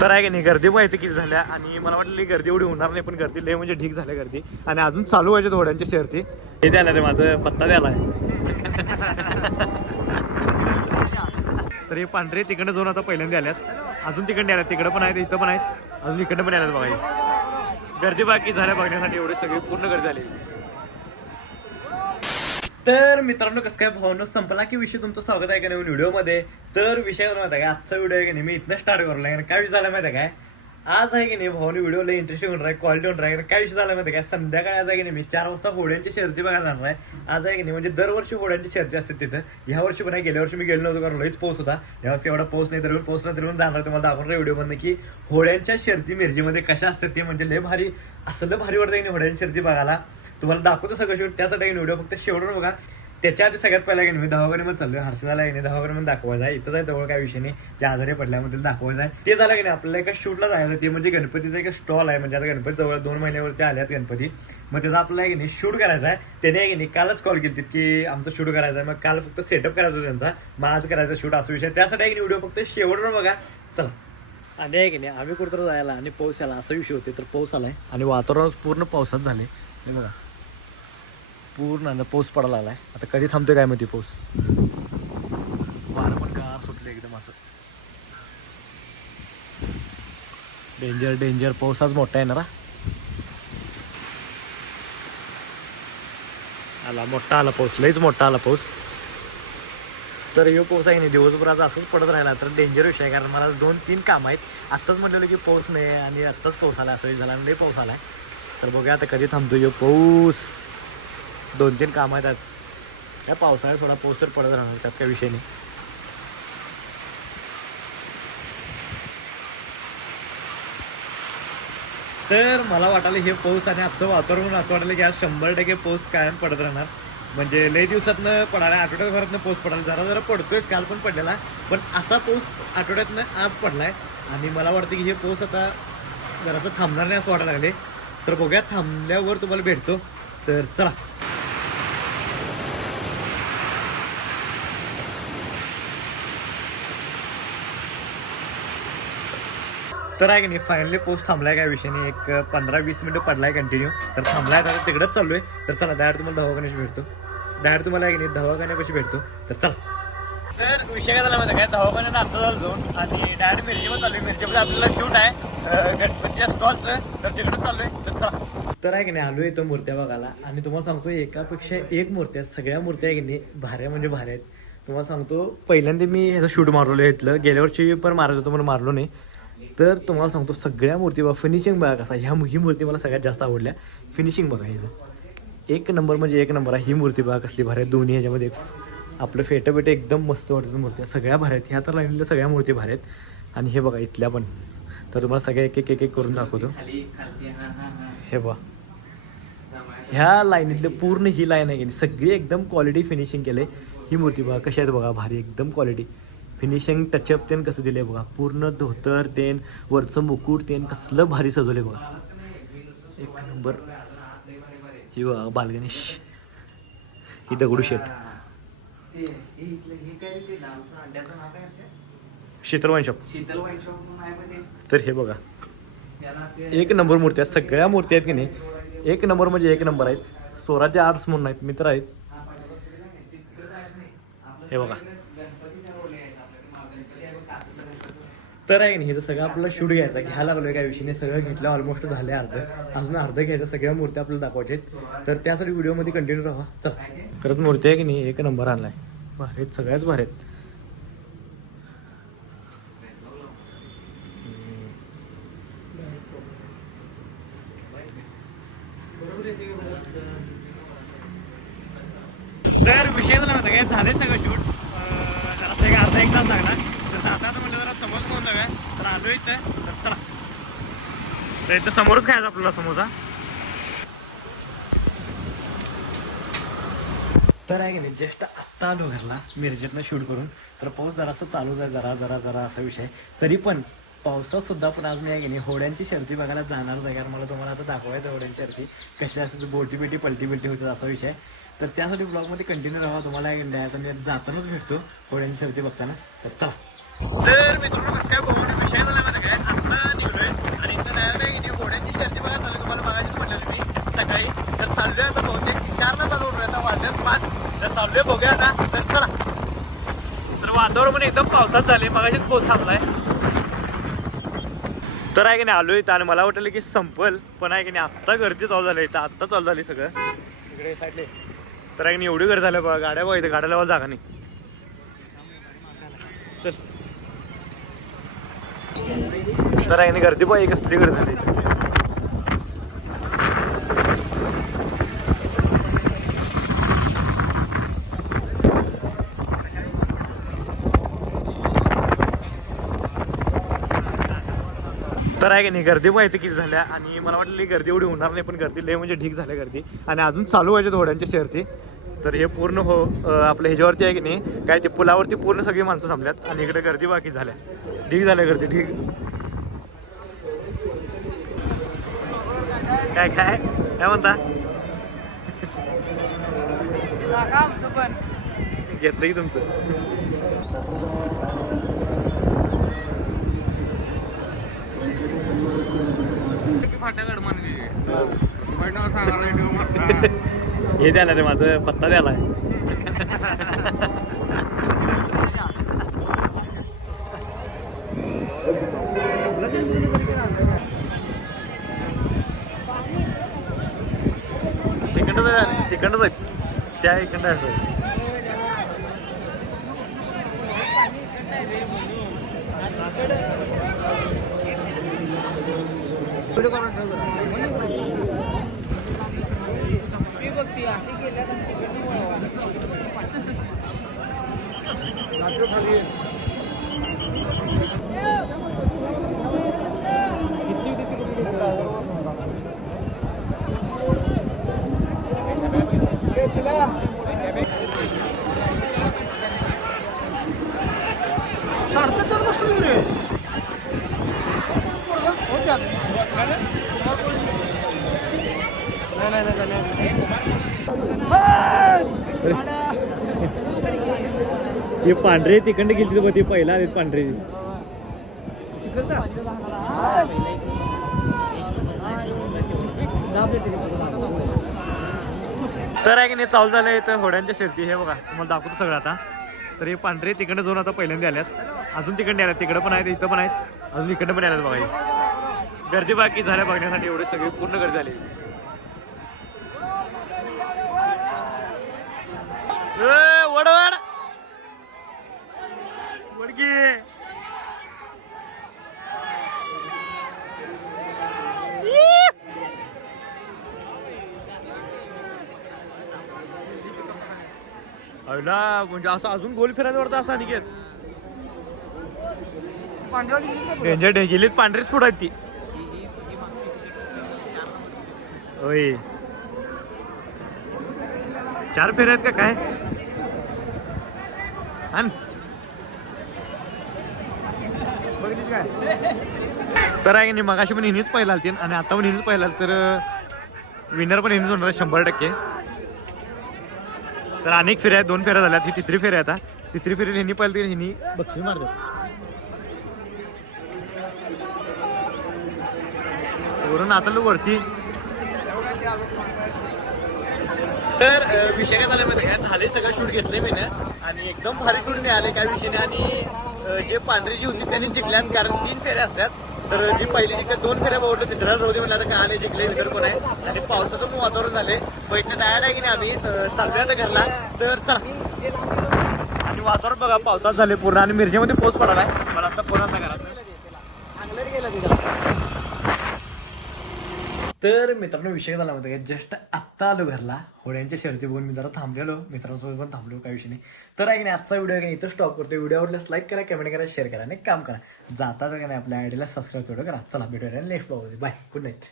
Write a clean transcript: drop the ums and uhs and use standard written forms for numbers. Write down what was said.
तर आहे की नाही, गर्दी माहिती किती झाल्या आणि मला वाटलं गर्दी एवढी होणार नाही, पण गर्दी लय म्हणजे ठीक झाल्या गर्दी. आणि अजून चालू व्हायच्या घोड्यांची शर्ती. हे द्यायला रे, माझं पत्ता द्यायला आहे. तर हे पांढरे तिकडे जाऊन आता पहिल्यांदा आल्यात, अजून तिकडे आल्यात, तिकडे पण आहेत, इथं पण आहेत, अजून इकडे पण आल्यात बघा. गर्दी बाकी झाल्या बघण्यासाठी, एवढे सगळे पूर्ण गर्दी झाली. तर मित्रांनो, कसं काय भावना संपला की विषय, तुमचं स्वागत आहे का नवीन व्हिडिओमध्ये. तर विषय माहिती आहे का, आजचा व्हिडिओ आहे की नाही मी इथनं स्टार्ट करला. काय विषय झाला माहिती आहे काय, आज आहे की नाही भावनी व्हिडिओ लय इंटरेस्टिंग होणार आहे, क्वालिटी होणार आहे. काय विषय झाला माहिती आहे काय, संध्याकाळी आज आहे की नाही मी 4 वाजता घोड्यांची शर्ती बघायला जाणार आहे. आज आहे की नाही, म्हणजे दरवर्षी घोड्यांची शर्ती असते तिथं. ह्या वर्षी पण आहे, गेल्या वर्षी मी गेलो नव्हतो कारण लईच पाऊस होता. यावेळेस एवढा पाऊस नाही, तर पाऊस नाही तरी जाणार. तुम्हाला दाखवणार व्हिडिओ मध्ये की घोड्यांच्या शर्ती मिरजीमध्ये कशा असतात ते, म्हणजे लय भारी असं, लय भारी वाटतं की नाही घोड्यांची शर्ती बघायला. तुम्हाला दाखवतो सगळं शेवट, त्यासाठी व्हिडिओ फक्त शेवटून बघा. त्याच्या आधी सगळ्यात पहिला की मी दवाखान्यामध्ये चाललोय, हर्षदाला की नाही दवाखान्यामध्ये दाखवायचं आहे. इथं जवळ काय विषय नाही, ते आजारी पडल्यामध्ये दाखवायचं आहे. ते झालं की नाही आपल्याला एका शूटला जायचं, ते म्हणजे गणपतीचा एक स्टॉल आहे. म्हणजे आता गणपती जवळ 2 महिन्यावरती आल्यात गणपती, मग त्याचा आपल्याला की नाही शूट करायचा आहे. त्याने की नाही कालच कॉल केली की आमचं शूट करायचं आहे. मग काल फक्त सेटअप करायचं त्यांचा, मग आज करायचं शूट असा विषय. त्यासाठी की व्हिडिओ फक्त शेवटवर बघा. चला. आणि आहे की नाही आम्ही कुठं जायला आणि पाऊस आला असा विषय होते, तर पाऊस आलाय आणि वातावरण पूर्ण पावसात झाले. हे बघा पूर्ण पाऊस पडायला आलाय. आता कधी थांबतोय काय माहिती पाऊस. वारं पण गार सुटले एकदम असं. डेंजर डेंजर पाऊस आज मोठा येणार. आला मोठा, आला पाऊस, लईच मोठा आला पाऊस. तर हे पाऊस आहे नाही दिवसभर आज असंच पडत राहिला तर डेंजर विषय आहे. कारण मला 2-3 काम आहेत. आत्ताच म्हटलेलं की पाऊस नाही आणि आत्ताच पाऊस आला, असं झाला नाही पाऊस आलाय. तर बघूया आता कधी थांबतोय हे पाऊस. 2-3 काम आहेत आज. काय पावसाळ्यात थोडा पाऊस तर पडत राहणार, त्यात काही विषय नाही. तर मला वाटायला हे पाऊस आणि आजचं वातावरण असं वाटलं की आज 100% पाऊस कायम पडत राहणार. म्हणजे लय दिवसातनं पडायला, आठवड्याभरातनं पाऊस पडायला, जरा जरा पडतोय, काल पण पडलेला, पण असा पाऊस आठवड्यातनं आज पडलाय. आणि मला वाटतं की हे पाऊस आता जरासं थांबणार नाही असं वाटायला लागले. तर बघूया, थांबल्यावर तुम्हाला भेटतो. तर चला. तर आहे की नाही फायनली पाऊस थांबलाय, काय विषय नाही. एक 15-20 मिनिटं पडलाय कंटिन्यू. तर थांबलाय, आता तिकडेच चाललोय. तर चला डायरेक्ट तुम्हाला दवाखान्याशी भेटतो. डायरेक्ट तुम्हाला आहे की नाही दवाखान्यापाशी भेटतो. तर चला. तर विषय काय झाला माहिती काय, दवाखान्यात आता झालं जाऊन आणि डायरेक्ट मिरजेवर चाललोय. मिरजेमध्ये आपल्याला शूट आहे गणपतीच्या स्टॉलचं, तर तिकडे चाललोय. तर चला. तर आहे की नाही आलोय इथं मूर्त्या बघायला आणि तुम्हाला सांगतो एकापेक्षा एक मूर्त्या, सगळ्या मूर्त्या आहे की नाही भाऱ्या म्हणजे भाऱ्या आहेत. तुम्हाला सांगतो पहिल्यांदा मी ह्याचं शूट मारलो इथलं, गेल्या वर्षी पण मारायचं होतं पण मारलो नाही. तर तुम्हाला सांगतो सगळ्या मूर्ती बघा, फिनिशिंग बघा कसा. ही मूर्ती मला सगळ्यात जास्त आवडल्या. फिनिशिंग बघा ह्याचं एक नंबर म्हणजे एक नंबर आहे. ही मूर्ती बघा कसली भारी आहे, दोन्ही ह्याच्यामध्ये आपलं फेटं बेटे एकदम मस्त वाटतं. मूर्त्या सगळ्या भारी आहेत, ह्या तर लाईनीतल्या सगळ्या मूर्ती भारी आहेत. आणि हे बघा इथल्या पण. तर तुम्हाला सगळ्या एक एक करून दाखवतो. हे बघा ह्या लाईनीतले पूर्ण ही लाईन आहे की सगळी एकदम क्वालिटी फिनिशिंग केलं आहे. ही मूर्ती बघा कशी आहेत बघा, भारी एकदम क्वालिटी फिनिशिंग. टचअप तेन कसं दिलं आहे बघा, पूर्ण धोतर तेन वरचं मुकुट तेन कसलं भारी सजवलं आहे बघा, एक नंबर. ही बघा बालगणेश, ही दगडूशेठ, शीतल वाईन शॉप. तर हे बघा एक नंबर मूर्ती आहेत, सगळ्या मूर्ती आहेत की नाही एक नंबर म्हणजे एक नंबर आहेत. स्वराज्य आर्ट्स म्हणून आहेत, मित्र आहेत. हे बघा. तर आहे नाही हे सगळं आपल्याला शूट घ्यायचा, घ्यायला लागलोय काय विषय नाही. सगळं घेतलं, ऑलमोस्ट झाले अर्ध, अजून अर्ध घ्यायचं. सगळ्या मूर्त्या आपल्याला दाखवायच्या आहेत, तर त्यासाठी व्हिडिओमध्ये कंटिन्यू राहा. चला. खरंच मूर्ती आहे की नाही एक नंबर आणलाय, भारी सगळ्याच भारी आहेत. तर विषय झाला होता काय, झाले सगळं शूट. जरा अर्धा 1 तास लागला. तर आता म्हटलं जरा समोर कोण जाऊया, तर आलो इथं. तर चला. तर इथं समोरच खायचं आपल्याला समोसा. तर आहे की नाही जस्ट आत्ता आलो घरला मिरजेतनं शूट करून. तर पाऊस जरासं चालूच आहे, जरा जरा जरा असा विषय. तरी पण पावसात सुद्धा पण आज मी आहे की नाही होड्यांची शर्ती बघायला जाणारच आहे. कारण मला तुम्हाला आता दाखवायचं होड्यांची शर्ती कशी असते, बोटी बिटी पलटी बिलटी होते असा विषय. तर त्यासाठी ब्लॉगमध्ये कंटिन्यू राहा. तुम्हाला आता मी जातानाच भेटतो होड्यांची शर्ती बघताना. तर चला. तर मित्रांनो कसं काय बघून विषय झाला माझा काय, आपला थांबले बघूया आता. तर चला. तर वातावरण पण एकदम पावसात झाले, मगाशीच पाऊस थांबलाय. तर आहे की नाही आलोय इथं आणि मला वाटलं की संपल, पण आहे की नाही आत्ता गर्दी चालू झाली इथं, आत्ता चालू झाली सगळं इकडे साईडले. तर आहे की नाही एवढी गर्दी झालं बघा, गाड्या बघा इथं, गाड्या लावायला जागा नाही. चल. तर आहे की नाही गर्दी बघा, कसली गर्दी झाली इथं. तर आहे की नाही गर्दी माहिती किती झाल्या आणि मला वाटलं गर्दी एवढी होणार नाही, पण गर्दी लय म्हणजे ढीक झाल्या गर्दी आणि अजून चालू व्हायच्या घोड्यांच्या शर्ती. तर हे पूर्ण आपल्या ह्याच्यावरती आहे की नाही काय ते पुलावरती पूर्ण सगळी माणसं थांबल्यात आणि इकडे गर्दी बाकी झाल्या, ढीक झाल्या गर्दी ढीक. काय काय काय म्हणता पण घेतलं की तुमचं. हे द्याला रे माझं पत्ता द्यालाय. तिकडं जाईल त्या इकडं असं. हे पांढरे तिकडे गेली होती पहिला पांढरे. तर आहे की नाही चालू झालं इथं होड्यांच्या शर्ती. हे बघा तुम्हाला दाखवतो सगळं आता. तर हे पांढरे तिकडे जाऊन आता पहिल्यांदा आल्यात, अजून तिकडे आल्यात, तिकडे पण आहेत, इथं पण आहेत, अजून इकडे पण आल्यात बघा. गर्दी बाकी झाल्या बघण्यासाठी, एवढे सगळे पूर्ण गर्दी झाली. वडवड वडकी म्हणजे असं अजून गोल फिरायला वाटतं असं निघेल. डेंजर गेलीत पांढरीच फुट आहेत ती. होय 4 फेऱ्या आहेत का काय. तर आहे की नाही मगाशी पण हिनीच पहिला आलती आणि आता पण हिनीच पहिला, तर विनर पण हिनीच होणार 100%. तर अनेक फेऱ्या आहेत, 2 फेऱ्या झाल्यात, ही तिसरी फेरी आता. तिसरी फेरी हिनी पहिली हिनी बक्षीस मारतात. वरून आता वरती. तर विषय काय झाला माहिती काय, झाले सगळं शूट घेतले मी आणि एकदम भारी शूट मिळाले काय विषय नाही. आणि जे पांढरी जी होती त्यांनी जिंकल्यात, कारण 3 फेऱ्या असतात. तर जी पहिली जिंकल्या 2 फेऱ्या बघतो, तिसऱ्या जाऊ दे म्हणलं आता काय आले जिंकले विनर पण आहे. आणि पावसाचं पण वातावरण झाले, मग इकडे तयार आहे की नाही आम्ही चाललोय आता घरला. तर चला. आणि वातावरण बघा पावसात झाले पूर्ण आणि मिरजेमध्ये पाऊस पडालाय. मला आता फोन आला घरात. तर मित्रांनो विषय झाला होता की जस्ट आत्ता आलो घरला, होड्यांच्या शर्ती बघून मी जरा थांबलेलो, मित्रांसोबत पण थांबलो काही विषय नाही. तर आहे की नाही आजचा व्हिडिओ काय इथं स्टॉप करतो. व्हिडिओ आवडल्यास लाईक करा, कमेंट करा, शेअर करा आणि काम करा. जाता का नाही आपल्या आयडीला सबस्क्राईब तेवढं करा. चला भेटूया नेक्स्ट ब्लॉग मध्ये. Bye, good night.